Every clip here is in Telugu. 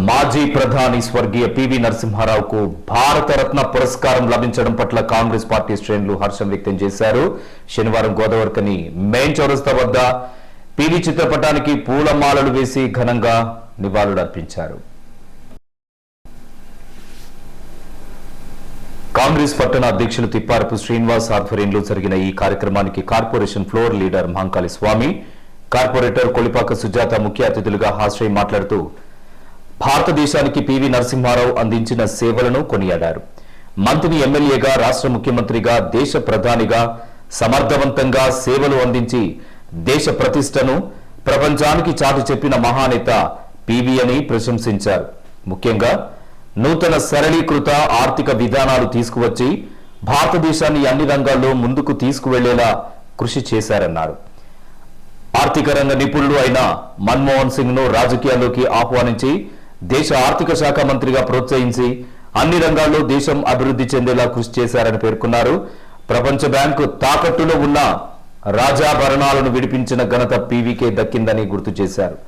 మాజీ ప్రధాని స్వర్గీయ పివి నరసింహారావుకు భారతరత్న పురస్కారం లభించడం పట్ల కాంగ్రెస్ పార్టీ శ్రేణులు హర్షం వ్యక్తం చేశారు. శనివారం గోదావరికని మెయిన్ చౌరస్తా వద్ద పివి చిత్రపటానికి పూలమాలలు వేసి ఘనంగా నివాళులర్పించారు. కాంగ్రెస్ పట్టణ అధ్యక్షులు తిప్పారపు శ్రీనివాస్ ఆధ్వర్యంలో జరిగిన ఈ కార్యక్రమానికి corporation floor leader Mahankali Swamy corporator Kolipaka Sujatha ముఖ్య అతిథులుగా హాజరై మాట్లాడుతూ భారతదేశానికి పివి నరసింహారావు అందించిన సేవలను కొనియాడారు. మంత్రి ఎమ్మెల్యేగా రాష్ట్ర ముఖ్యమంత్రిగా దేశ ప్రధానిగా సమర్థవంతంగా సేవలు అందించి దేశ ప్రతిష్టను ప్రపంచానికి చాటి చెప్పిన మహానేత పివి అని ప్రశంసించారు. ముఖ్యంగా నూతన సరళీకృత ఆర్థిక విధానాలు తీసుకువచ్చి భారతదేశాన్ని అన్ని రంగాల్లో ముందుకు తీసుకువెళ్ళేలా కృషి చేశారన్నారు. ఆర్థిక రంగ నిపుణులు అయిన మన్మోహన్ సింగ్ను రాజకీయాల్లోకి ఆహ్వానించి దేశ ఆర్థిక శాఖ మంత్రిగా ప్రోత్సహించి అన్ని రంగాల్లో దేశం అభివృద్ధి చెందేలా కృషి చేశారని పేర్కొన్నారు. ప్రపంచ బ్యాంకు తాకట్టులో ఉన్న రాజాభరణాలను విడిపించిన ఘనత పీవీకే దక్కిందని గుర్తు చేశారు.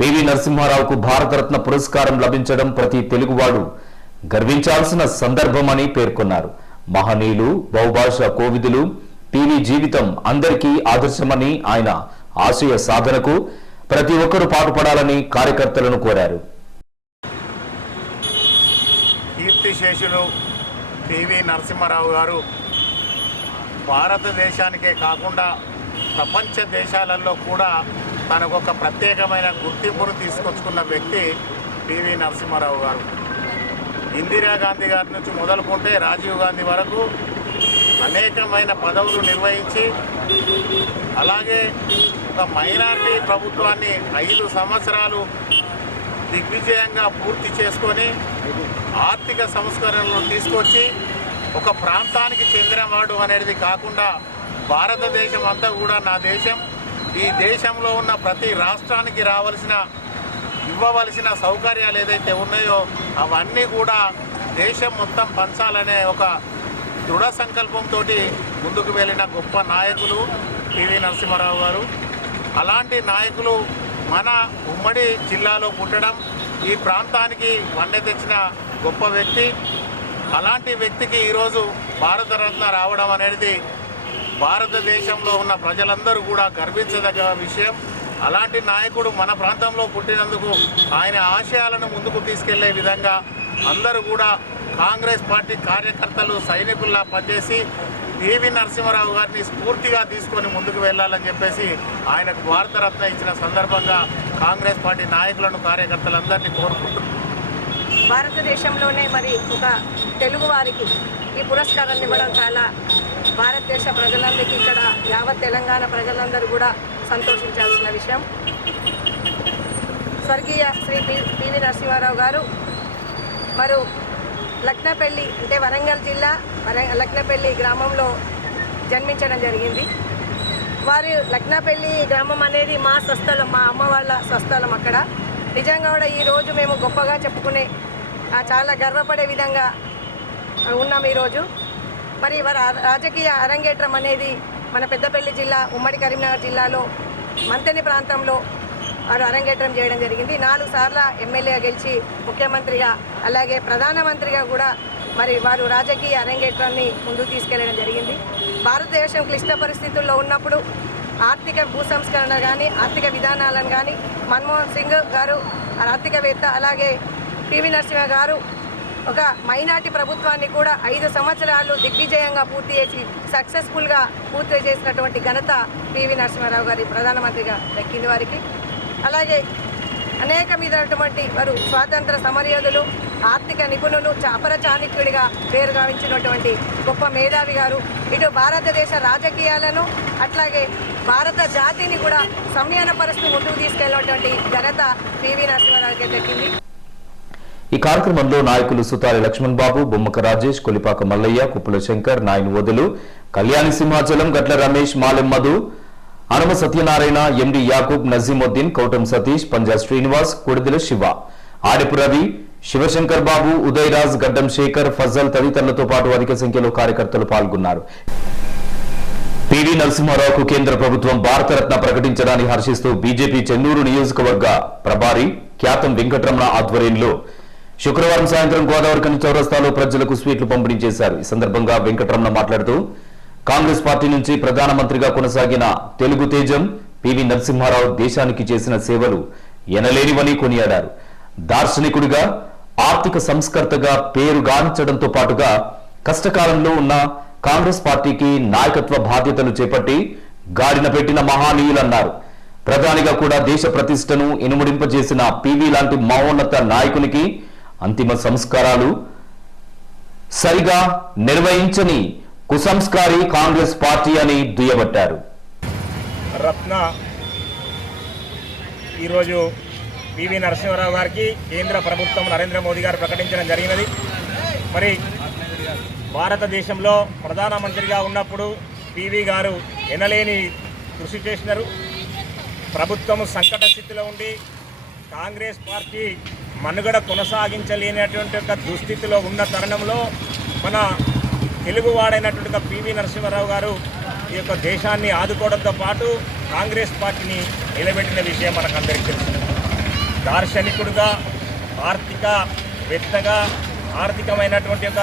పివి నరసింహారావుకు భారతరత్న పురస్కారం లభించడం ప్రతి తెలుగువాడు గర్వించాల్సిన సందర్భమని పేర్కొన్నారు. మహనీయులు బహుభాష కోవిదులు పివి జీవితం అందరికీ ఆదర్శమని ఆయన ఆశయ సాధనకు ప్రతి ఒక్కరూ పాటుపడాలని కార్యకర్తలను కోరారు. కీర్తిశేషులు పివి నరసింహారావు గారు. భారతదేశానికే కాకుండా ప్రపంచ దేశాలలో కూడా తనకు ఒక ప్రత్యేకమైన గుర్తింపును తీసుకొచ్చుకున్న వ్యక్తి పివి నరసింహారావు గారు. ఇందిరాగాంధీ గారి నుంచి మొదలుకుంటే రాజీవ్ గాంధీ వరకు అనేకమైన పదవులు నిర్వహించి అలాగే ఒక మైనార్టీ ప్రభుత్వాన్ని ఐదు సంవత్సరాలు దిగ్విజయంగా పూర్తి చేసుకొని ఆర్థిక సంస్కరణలు తీసుకొచ్చి ఒక ప్రాంతానికి చెందినవాడు అనేది కాకుండా భారతదేశం అంతా కూడా నా దేశం. ఈ దేశంలో ఉన్న ప్రతి రాష్ట్రానికి రావాల్సిన ఇవ్వవలసిన సౌకర్యాలు ఏదైతే ఉన్నాయో అవన్నీ కూడా దేశం మొత్తం పంచాలనే ఒక దృఢ సంకల్పంతో ముందుకు వెళ్ళిన గొప్ప నాయకులు పివి నరసింహారావు గారు. అలాంటి నాయకులు మన ఉమ్మడి జిల్లాలో పుట్టడం ఈ ప్రాంతానికి వన్నె తెచ్చిన గొప్ప వ్యక్తి. అలాంటి వ్యక్తికి ఈరోజు భారతరత్న రావడం అనేది భారతదేశంలో ఉన్న ప్రజలందరూ కూడా గర్వించదగ్గ విషయం. అలాంటి నాయకుడు మన ప్రాంతంలో పుట్టినందుకు ఆయన ఆశయాలను ముందుకు తీసుకెళ్ళే విధంగా అందరూ కూడా కాంగ్రెస్ పార్టీ కార్యకర్తలు సైనికుల్లా పనిచేసి పివి నరసింహారావు గారిని స్ఫూర్తిగా తీసుకొని ముందుకు వెళ్ళాలని చెప్పేసి ఆయనకు భారతరత్న ఇచ్చిన సందర్భంగా కాంగ్రెస్ పార్టీ నాయకులను కార్యకర్తలందరినీ కోరుకుంటున్నాను భారతదేశంలోనే మరి ఒక తెలుగు వారికి ఈ పురస్కారాన్ని ఇవ్వడం చాలా భారతదేశ ప్రజలందరికీ ఇక్కడ యావత్ తెలంగాణ ప్రజలందరూ కూడా సంతోషించాల్సిన విషయం. స్వర్గీయ శ్రీ పి పివి నరసింహారావు గారు వారు లక్నపల్లి అంటే వరంగల్ జిల్లా వర లక్నపల్లి గ్రామంలో జన్మించడం జరిగింది. వారు లక్నపల్లి గ్రామం అనేది మా స్వస్థలం మా అమ్మ వాళ్ళ స్వస్థలం అక్కడ. నిజంగా కూడా ఈరోజు మేము గొప్పగా చెప్పుకునే చాలా గర్వపడే విధంగా ఉన్నాం ఈరోజు. మరి వారి రాజకీయ అరంగేట్రం అనేది మన పెద్దపల్లి జిల్లా ఉమ్మడి కరీంనగర్ జిల్లాలో మంతెని ప్రాంతంలో వారు అరంగేట్రం చేయడం జరిగింది. నాలుగు సార్ల ఎమ్మెల్యేగా గెలిచి ముఖ్యమంత్రిగా అలాగే ప్రధానమంత్రిగా కూడా మరి వారు రాజకీయ అరంగేట్రాన్ని ముందుకు తీసుకెళ్ళడం జరిగింది. భారతదేశం క్లిష్ట పరిస్థితుల్లో ఉన్నప్పుడు ఆర్థిక భూసంస్కరణ కానీ ఆర్థిక విధానాలను కానీ మన్మోహన్ సింగ్ గారు ఆర్థికవేత్త అలాగే పివి నరసింహ గారు ఒక మైనార్టీ ప్రభుత్వాన్ని కూడా ఐదు సంవత్సరాలు దిగ్విజయంగా పూర్తి చేసి సక్సెస్ఫుల్గా పూర్తి చేసినటువంటి ఘనత పివి నరసింహారావు గారి ప్రధానమంత్రిగా దక్కింది వారికి. అలాగే అనేక విధమైనటువంటి వారు స్వాతంత్ర సమరయోధులు ఆర్థిక నిపుణులు చాపర అపర పేరు గావించినటువంటి గొప్ప మేధావి గారు. ఇటు భారతదేశ రాజకీయాలను అట్లాగే భారత జాతిని కూడా సంయానపరుస్తూ ముందుకు తీసుకెళ్ళినటువంటి ఘనత పివి నరసింహారావుకి దక్కింది. ఈ కార్యక్రమంలో నాయకులు సుతారి లక్ష్మణ్ బాబు బొమ్మక రాజేష్ కొలిపాక మల్లయ్య కుప్పల శంకర్ నాయన్ వదులు కళ్యాణి సింహాచలం గట్ల రమేష్ మాలెం మధు అనుమ సత్యనారాయణ ఎండి యాకూబ్ నజీముద్దీన్ కౌటం సతీష్ పంజా శ్రీనివాస్ కుడిదిల శివ ఆడిపు రవి శివశంకర్ బాబు ఉదయరాజ్ గడ్డం శేఖర్ ఫజల్ తదితరులతో పాటు అధిక సంఖ్యలో కార్యకర్తలు పాల్గొన్నారు. పివి నరసింహారావుకు కేంద్ర ప్రభుత్వం భారతరత్న ప్రకటించడాన్ని హర్షిస్తూ బీజేపీ చెన్నూరు నియోజకవర్గ ప్రభారి ఖ్యాతం వెంకటరమణ ఆధ్వర్యంలో శుక్రవారం సాయంత్రం గోదావరికని చౌరస్తాలో ప్రజలకు స్వీట్లు పంపిణీ చేశారు. ఈ సందర్భంగా వెంకటరమణ మాట్లాడుతూ కాంగ్రెస్ పార్టీ నుంచి ప్రధానమంత్రిగా కొనసాగిన తెలుగు తేజం పివి నరసింహారావు దేశానికి చేసిన సేవలు ఎనలేనివని కొనియాడారు. దార్శనికుడిగా ఆర్థిక సంస్కర్తగా పేరుగాంచడంతో పాటుగా కష్టకాలంలో ఉన్న కాంగ్రెస్ పార్టీకి నాయకత్వ బాధ్యతలు చేపట్టి గాడిన పెట్టిన మహానీయులన్నారు. ప్రధానిగా కూడా దేశ ప్రతిష్టను ఇనుముడింపజేసిన పివి లాంటి మహోన్నత నాయకునికి అంతిమ సంస్కారాలు సరిగా నిర్వహించని కుసంస్కారి కాంగ్రెస్ పార్టీ అని దుయ్యబట్టారు. రత్న ఈరోజు పివి నరసింహారావు గారికి కేంద్ర ప్రభుత్వం నరేంద్ర మోదీ గారు ప్రకటించడం జరిగినది. మరి భారతదేశంలో ప్రధానమంత్రిగా ఉన్నప్పుడు పివి గారు ఎనలేని కృషి చేసినారు. ప్రభుత్వం సంకట స్థితిలో ఉండి కాంగ్రెస్ పార్టీ మనుగడ కొనసాగించలేనటువంటి ఒక దుస్థితిలో ఉన్న తరుణంలో మన తెలుగువాడైనటువంటి పివి నరసింహారావు గారు ఈ యొక్క దేశాన్ని ఆదుకోవడంతో పాటు కాంగ్రెస్ పార్టీని నిలబెట్టిన విషయం మనకందరికీ తెలుసు. దార్శనికుడుగా ఆర్థిక వెత్తగా ఆర్థికమైనటువంటి ఒక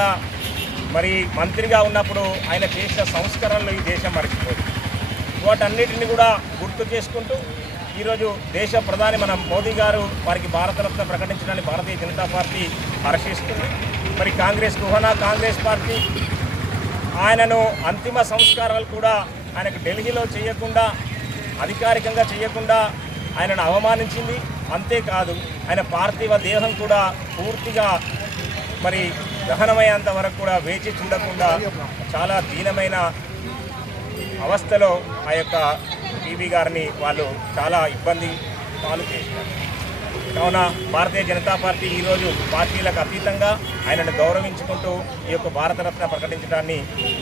మరి మంత్రిగా ఉన్నప్పుడు ఆయన చేసిన సంస్కరణలు ఈ దేశం మర్చిపోయింది వాటన్నిటిని కూడా గుర్తు చేసుకుంటూ ఈరోజు దేశ ప్రధాని మన మోదీ గారు వారికి భారతరత్న ప్రకటించడానికి భారతీయ జనతా పార్టీ హర్షిస్తుంది. మరి కాంగ్రెస్ గుహన కాంగ్రెస్ పార్టీ ఆయనను అంతిమ సంస్కారాలు కూడా ఆయనకు ఢిల్లీలో చేయకుండా అధికారికంగా చేయకుండా ఆయనను అవమానించింది. అంతేకాదు ఆయన పార్థివ దేహం కూడా పూర్తిగా మరి దహనమయ్యేంత వరకు కూడా వేచి చూడకుండా చాలా దీనమైన అవస్థలో ఆ యొక్క టీవీ గారిని వాళ్ళు చాలా ఇబ్బంది పాలు చేసినారు కావున భారతీయ జనతా పార్టీ ఈరోజు పార్టీలకు అతీతంగా ఆయనను గౌరవించుకుంటూ ఈ యొక్క భారతరత్న ప్రకటించడాన్ని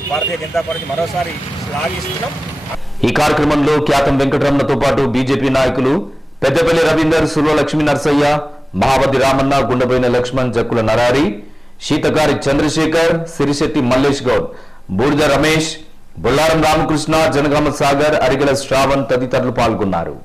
భారతీయ జనతా పార్టీ మరోసారి శ్లాఘిస్తున్నాం. ఈ కార్యక్రమంలో ఖ్యాతం వెంకటరమణతో పాటు బీజేపీ నాయకులు పెద్దపల్లి రవీందర్ సులో లక్ష్మీ నరసయ్య మహావతి రామన్న గుండెపోయిన లక్ష్మణ్ జక్కుల నరారి శీతకారి చంద్రశేఖర్ సిరిశెట్టి మల్లేష్ గౌడ్ బూడిద రమేష్ బొల్లారం రామకృష్ణ జనగామ సాగర్ అరిగల శ్రావణ్ తదితరులు పాల్గొన్నారు.